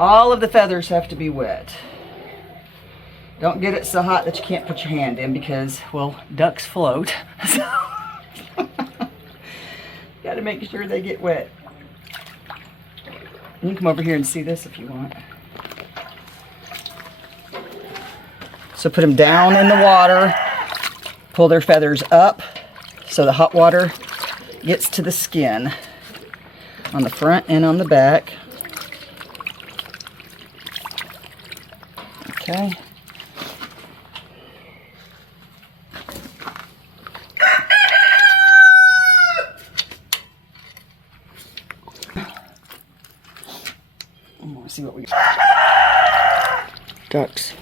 All of the feathers have to be wet. Don't get it so hot that you can't put your hand in because, well, ducks float. So got to make sure they get wet. You can come over here and see this if you want. So put them down in the water, pull their feathers up so the hot water gets to the skin on the front and on the back. Okay. I want to see what we got. Ducks.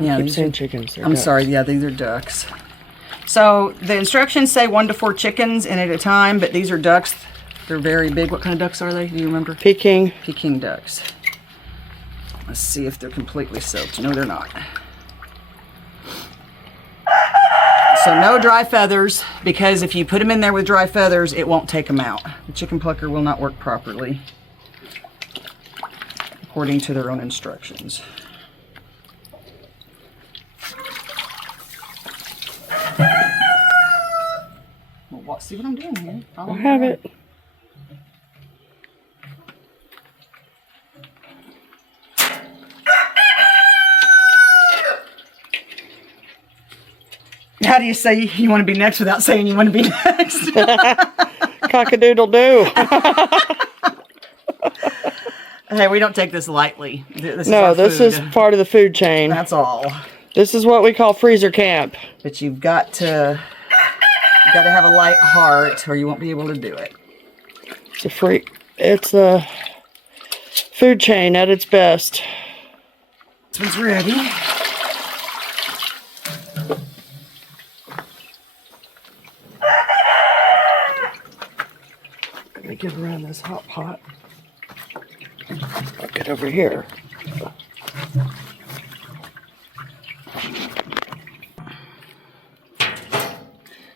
Yeah, these are chickens. I'm sorry, yeah, these are ducks. So the instructions say 1 to 4 chickens in at a time, but these are ducks. They're very big. What kind of ducks are they? Do you remember? Peking. Peking ducks. Let's see if they're completely soaked. No, they're not. So no dry feathers, because if you put them in there with dry feathers, it won't take them out. The chicken plucker will not work properly, according to their own instructions. Well, see what I'm doing here? I have it. How do you say you want to be next without saying you want to be next? Cock-a-doodle-doo. Hey, we don't take this lightly. This is part of the food chain. That's all. This is what we call freezer camp. But you've got to have a light heart or you won't be able to do it. It's a food chain at its best. This one's ready. Let me get around this hot pot. I'll get over here.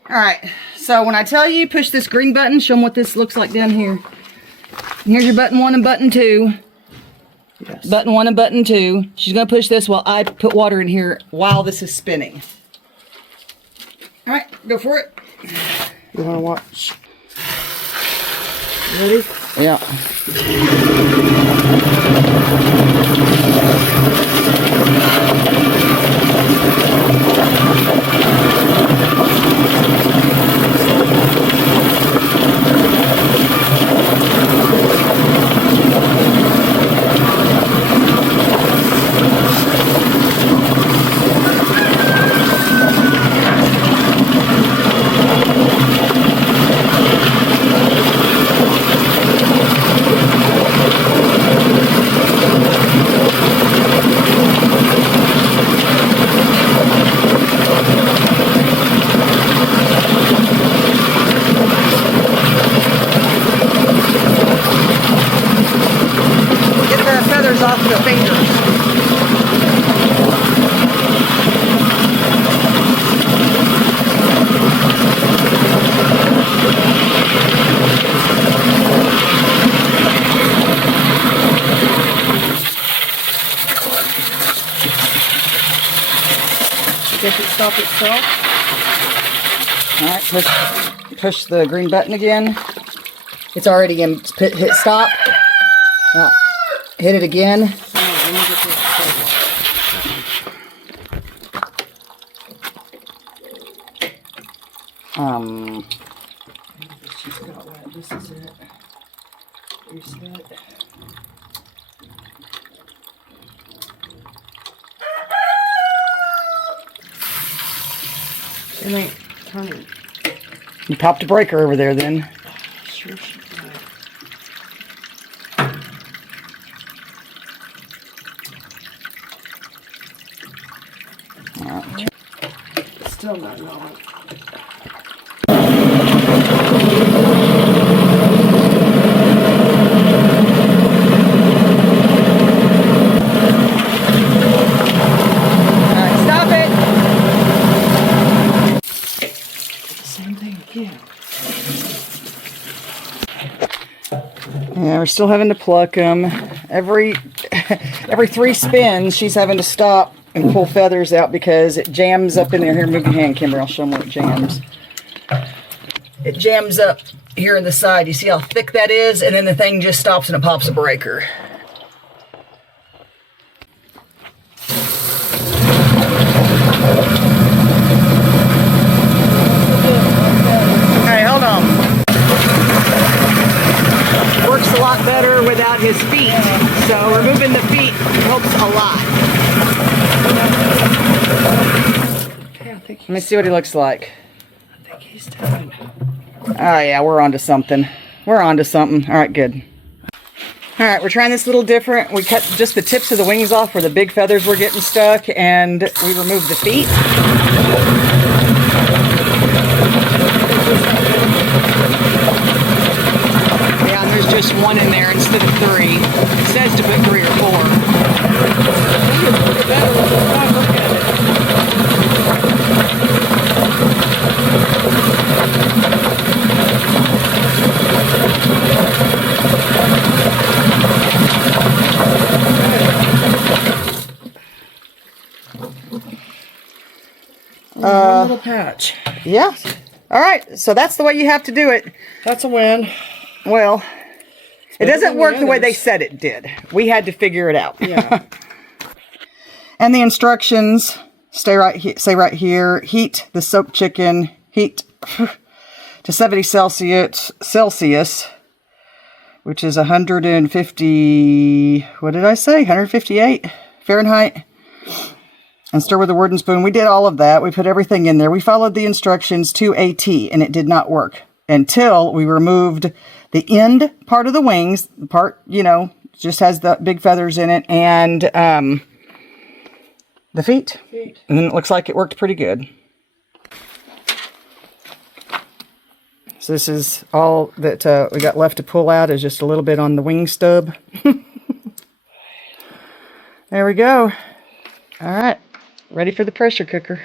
Alright, so when I tell you push this green button, show them what this looks like down here. Here's your button 1 and button 2. Yes. Button 1 and button 2. She's going to push this while I put water in here while this is spinning. Alright, go for it. You want to watch? Ready? Yeah. Off the fingers. Guess it stopped itself. Alright, push the green button again. It's already in. Hit stop. Now, hit it again. She's got that. This is it. Reset. It ain't turning. You popped a breaker over there then. Sure she did. Still not on. Stop it. Same thing again. Yeah, we're still having to pluck them. every 3 spins, she's having to stop and pull feathers out because it jams up in there. Here, move your hand, Kimber. I'll show them where it jams. It jams up here in the side. You see how thick that is? And then the thing just stops and it pops a breaker. Okay, hold on. Works a lot better without his feet. So removing the feet helps a lot. Let me see what he looks like. I think he's done. Oh yeah, we're onto something. We're onto something. All right, good. All right, we're trying this a little different. We cut just the tips of the wings off where the big feathers were getting stuck, and we removed the feet. Yeah, and there's just 1 in there instead of 3. It says to put 3 or 4. One little patch. Yeah. All right, so that's the way you have to do it. That's a win. Well, it doesn't work the way they others. said it did. We had to figure it out. Yeah. And the instructions say right here, heat the soaked chicken, heat to 70 Celsius, which is 150, what did I say? 158 Fahrenheit. And stir with a wooden spoon. We did all of that. We put everything in there. We followed the instructions to a T, and it did not work until we removed the end part of the wings. The part, you know, just has the big feathers in it, and the feet. And then it looks like it worked pretty good. So this is all that we got left to pull out, is just a little bit on the wing stub. There we go. All right. Ready for the pressure cooker.